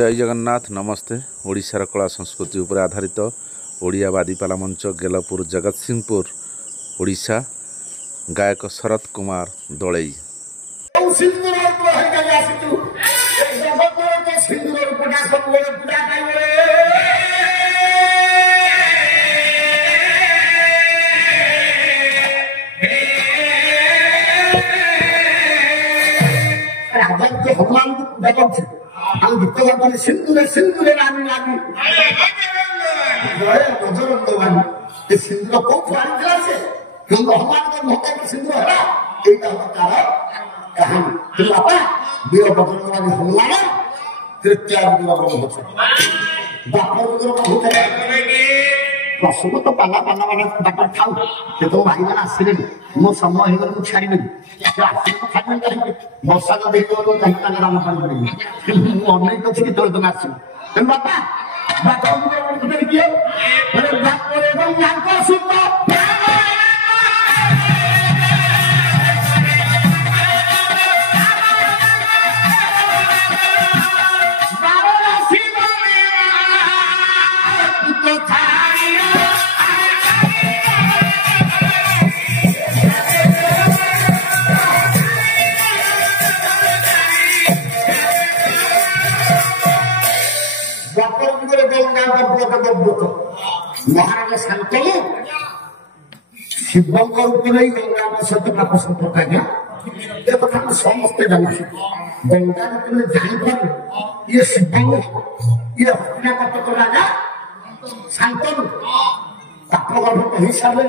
जय जगन्नाथ नमस्ते। ओडिशार कला संस्कृति उपर आधारित ओडिया बादीपाला मंच गेलपुर जगतसिंहपुर ओडिशा गायक शरद कुमार दलई। हम गीत गाते सिंधुरे सिंधुरे रानी रानी बजरंगवानी ये सिंधुर को आनिला से हम भगवान का मौका के सिंधुर है एटा होतार कहानी तो बाबा वीर बजरंगवानी हमला तृतीय वीर बजरंग बापा बजरंग होता प्रसन्न तो पाला पाला वाला बाटा खाऊ से तो भाई माने आसिले मो समय हेगर मु छाड़ी नहीं आसिले तो खाली नहीं वर्षा का देखो तो कहीं का राम पानी पड़ेगी मु अनेक तो कि तोड़ तो आसी तो बापा बापा को किए अरे बाप रे एकदम नाम को सुनो महाराज शांतनु शिवंकर उपरे गंगा सहित पाप संपर्क आज्ञा ये कथा समस्ते जानते गंगा तुमने जापर ये शिवंग ये हत्याकट राजा शांतनु पापगर्भ हिसाब से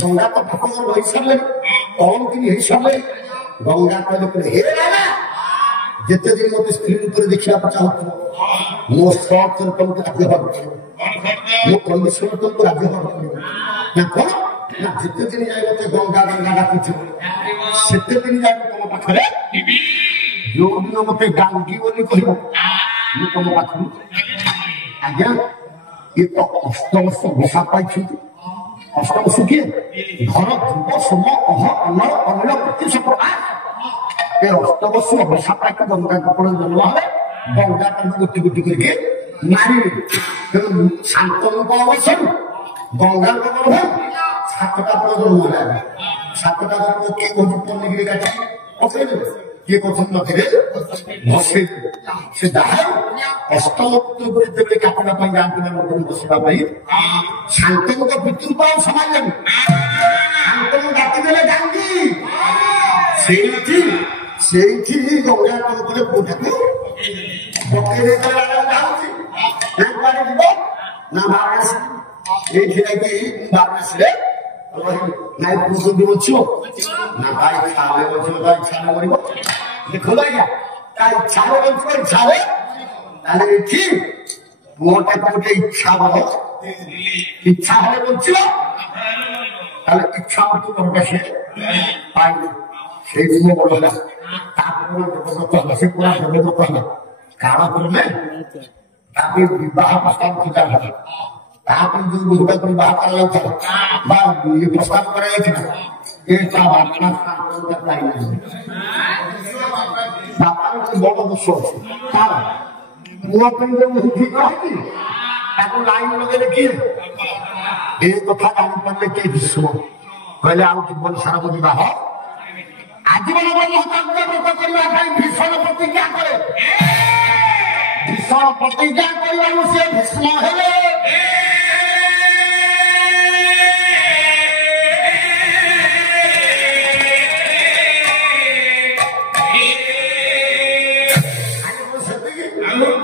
गंगा तो पापगर्भ हिसाब से कौन की हिसाब से गंगा कहले हे राजा जिते दिन मत स्त्री ऊपर देखा चाहूँ मो शर्ट तुमको राज्य मो कंडीशन तुमको राज्य ना कौन ना जिते दिन जाए मत गंगा गंगा डाकुच सेते दिन जाए तुम पाखे जो दिन मत गांगी बोली कह तुम पाख आज्ञा ये तो अष्टवर्ष घोषा पाई अष्टवर्ष किए घर ध्रुव सोम अह अमर अनिल प्रति प्रकाश अष्टवर्ष घोषा पाई गंगा कपड़ जन्म है गंगा गोटी गोटी करके मारे तेणु शांतनु अवसर गंगा गर्भ सातटा जन्म है सातटा जन्म किए कौन पनीर गाड़ी पसई किए कौन भसई से अष्टम पुत्र काटना जाती बसवाई शांतनु पितृ समाज शांतनु डाकिदेले गांधी से गंगा पुटा ना बारणासी ना पुरुष ना भाई छावे भाई इच्छा कर देखो आज्ञा इच्छा इच्छा मोटा गोटे इच्छा बल इच्छा हेल्ले बंचो इच्छा मृत्यु से पाई से दिन बड़ है से पूरा देवदत्त है कालक्रमे विवाह प्रस्ताव खोजा जो बुढ़ा विवाह कर प्रस्ताव बापार बड़ दोष अच्छे तार पुआ ठीक है लाइन लगे किए ये कथा जापारे किए भीष्म कहले आ जीवन सारा बह आजीवन व्रत करने भीषण प्रतिज्ञा करे भीषण प्रतिज्ञा कर से भीष्म हेले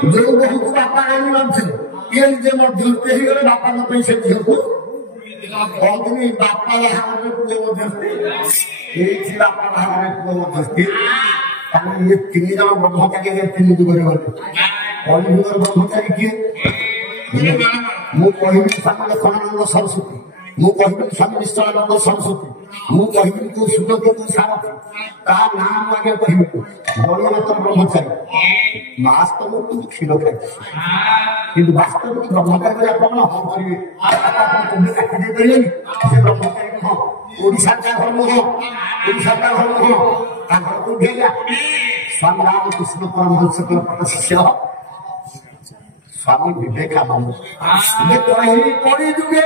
जो बहुत बापा आनी ये निजे मध्यस्थ ही गले बापा से झील को कहते बापा बाहर पुओ मध्यस्थी ये बापा बाहर पुओ मध्यस्थी ये तीन जन ब्रह्मचारी तीन जुगे गले ब्रह्मचारी किए मुझे स्वामी लक्ष्मणानंद सरस्वती मुझे स्वामी निश्चलानंद सरस्वती मुझे तू सुदत्त तू सारथी ता नाम आगे कह गणनाथ ब्रह्मचारी वास्तव तू क्षीर खाई कि वास्तव में ब्रह्मचारी आपण हम करेंगे तुम्हें काटी दे ब्रह्मचारी नुह ओडिशा का धर्म हो ओडिशा का धर्म हो घर को भेजा स्वामी राम कृष्ण परमहंस शिष्य स्वामी विवेकानंद ये कहीं कड़ी जुगे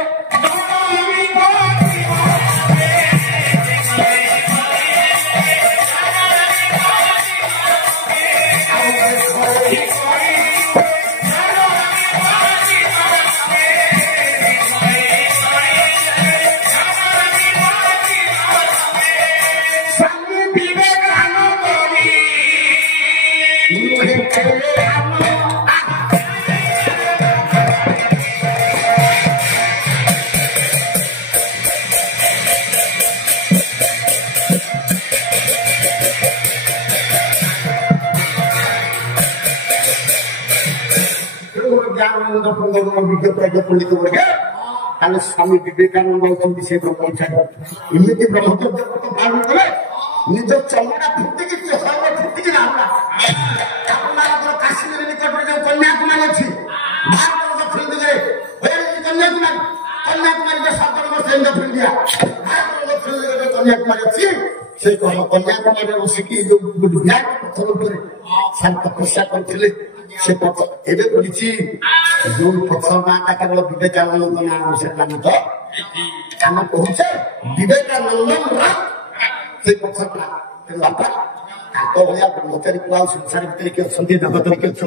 पंडित वर्ग स्वामी विवेकानंद होती से ब्रह्मचारी इमिति ब्रह्मचर्य व्रत पालन कले निज चमड़ा फुटिकी सर्व फुटिकी काश्मीर निकट जो कन्याकुमारी अच्छी भारत दक्षिण दिगे कन्याकुमारी कन्याकुमारी सदर ऑफ इंडिया भारत दक्षिण दिगे कन्याकुमारी अच्छी से कन्याकुमारी बसिकी जो पत्थर शांत तपस्या करते से एवं बोली जो पत्थर नाटा केवल विवेकानंद नाम से नाम तो आम कहे विवेकानंद से पत्थर भाया ब्रह्मचारी को संसार भर किए अच्छा जगत किए अच्छा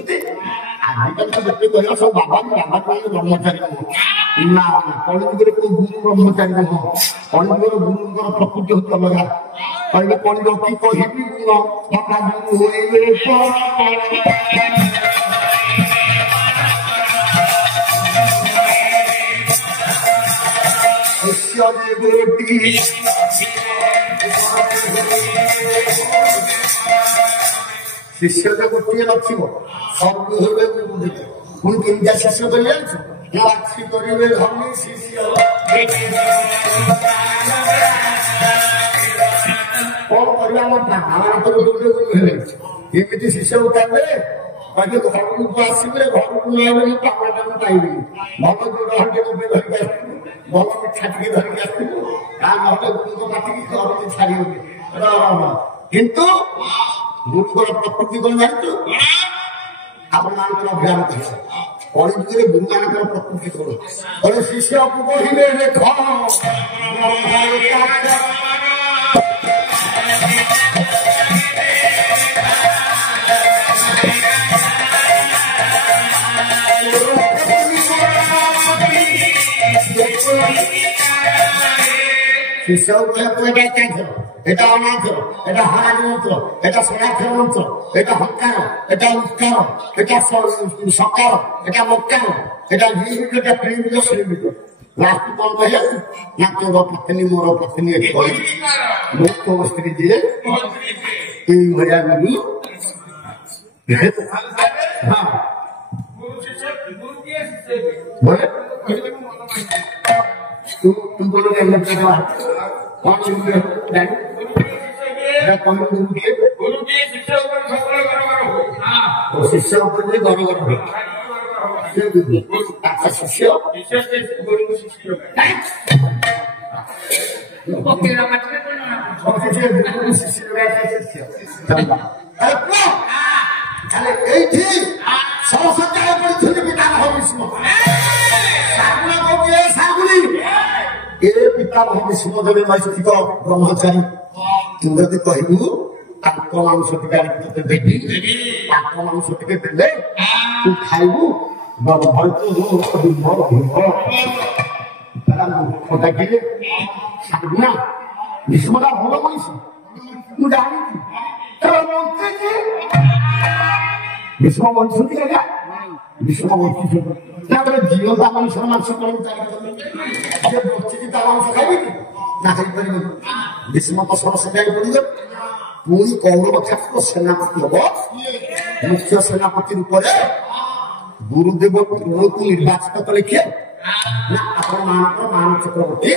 आजिकल तो व्यक्ति कहला सब बाबा बाबा कहले ब्रह्मचारी ना कलिजुगे कोई गुरु ब्रह्मचारी नुह कलिजुगर गुरुंर प्रकृति हूँ अलगा कहले कलिज कि कहबी शिष्य तो गोटे नथिब सब पुणी केमिया शिष्य कर धनी शिष्य कौन करमती शिष्य उतारे कहते घर को आसवे घर को नहले टाणा पाइबी भल जोड़ हंडे नबे धरिक भल मिठा टे धरिक आसू गुरु पाटिकी घर को छाड़ी किंतु गुरुकर प्रकृति कौन जानते आप अभियान कलिजुगे गुरु मान प्रकृति कौन शिष्य को कहले देख शिष्य এটা অনাথর এটা হারাজ মন্ত্র এটা সদাক্ষর মন্ত্র এটা হকার এটা উৎকার এটা সকার এটা মক্কার এটা নির্মিত এটা প্রেমিত শ্রেমিত লাস্ট কম কহে না তোর পত্নী মোর পত্নী মুক্ত স্ত্রী দিয়ে এই ভয়া গুরু হ্যাঁ तुम बोलो कौन गुरु के शिष्य ऊपर घर घर अच्छा शिष्य पितामह विष्णुदेव नैष्ठिक ब्रह्मचारी तू जब कहबू मांस टीका देवी मांस टे दे तू खाइबू भीष्मटा भल मनीष मुझे भीष्म बंचुटी आज्ञा भीष्म बंचुटी जीवता मनुष्य मांस बचिकी मांस खाइबे ना खाई भीष्म तो समस्या पड़े पुणी कौरव ठाकुर सेनापति हम मुख्य सेनापति रूप में गुरुदेव तुम को निर्वाचित कले किए ना आपण मान चक्रवर्ती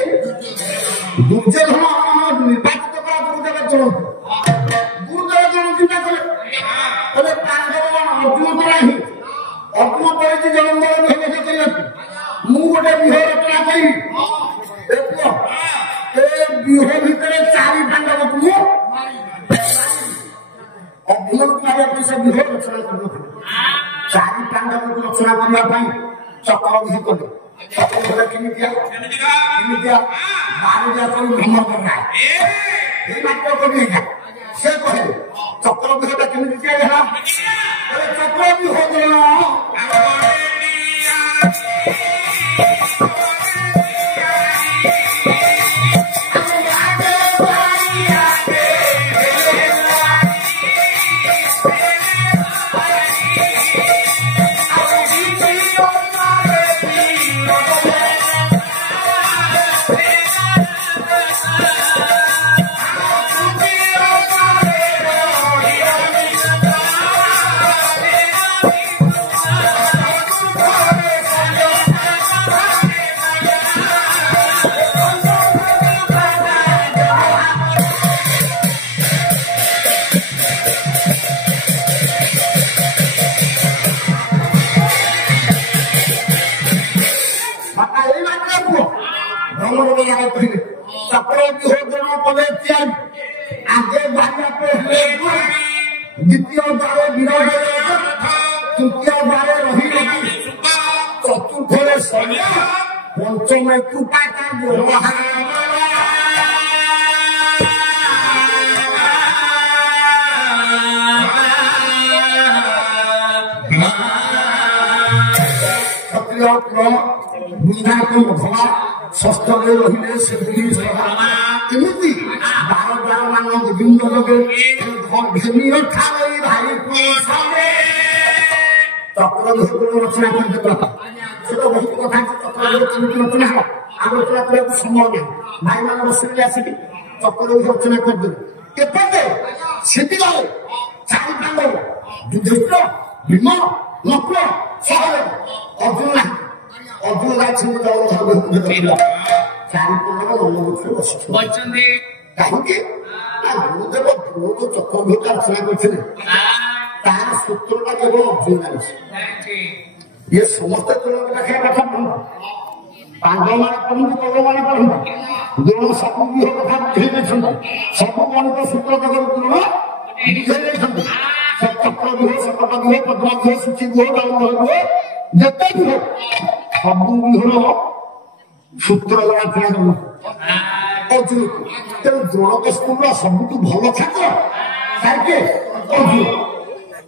दुर्योधन निर्वाचित कला गुरुदेव जन कले पांडव अर्जुन को नहीं अर्जुन कर जन्म मु गोटे विह रचना करी विह भितर चारि पांडव तुम अर्जुन को पैसा विह रचना कर चारि ପାଣ୍ଡବଙ୍କୁ ରଚନା କରିବା ପାଇଁ ଚକ୍ରବର୍ତ୍ତୀ କଲେ। ଚକ୍ରବର୍ତ୍ତୀ କେମିତିଆ ବାରିଜା କବି ଭ୍ରମଣ କରା ଏଇ ମାତ୍ର କବି ଏଇଟା ସେ କହିଲେ ଚକ୍ରବର୍ତ୍ତୀଟା କେମିତି ତିଆରି ହେଲା ଚକ୍ରବର୍ତ୍ତୀ ହୋ चक्रवर्ती हो जन पदे त्याग आगे बाजा पे द्वितीय बारे विरोध तृतीय बारे रही चतुर्थ सैन्य पंचम कृपा का व्यवहार क्षत्रिय षष्ठ रही से केमी बार बार मान विभिन्न लगे भाई चक्र रचना कर बहुत कथा चक्र रचना है आलोचना करने समय नहीं भाई मान बस आसिक चक्र रचना करदे से चारि पांडव युधिष्ठिर भीम नकुल सहदेव अर्जुन अर्जुन कहीं गुरुदेव द्रोण चक्रव्यूह रचना करते तार सूत्रटा केवल अर्जुन जानी ये समस्त कथा पांडव मान पढ़ते कौरव मान पढ़ते द्रोण सब व्यूह कथा बुझे सब गणित सूत्र द्रोण बुझे चक्रव्यूह सकट व्यूह पद्माव्यूह सूची व्यूह व्यूह जिते भी हो सब व्यूहर सूत्र अर्जुन तेणु द्रोण स्कूल सबुठ भल छात्र अर्जुन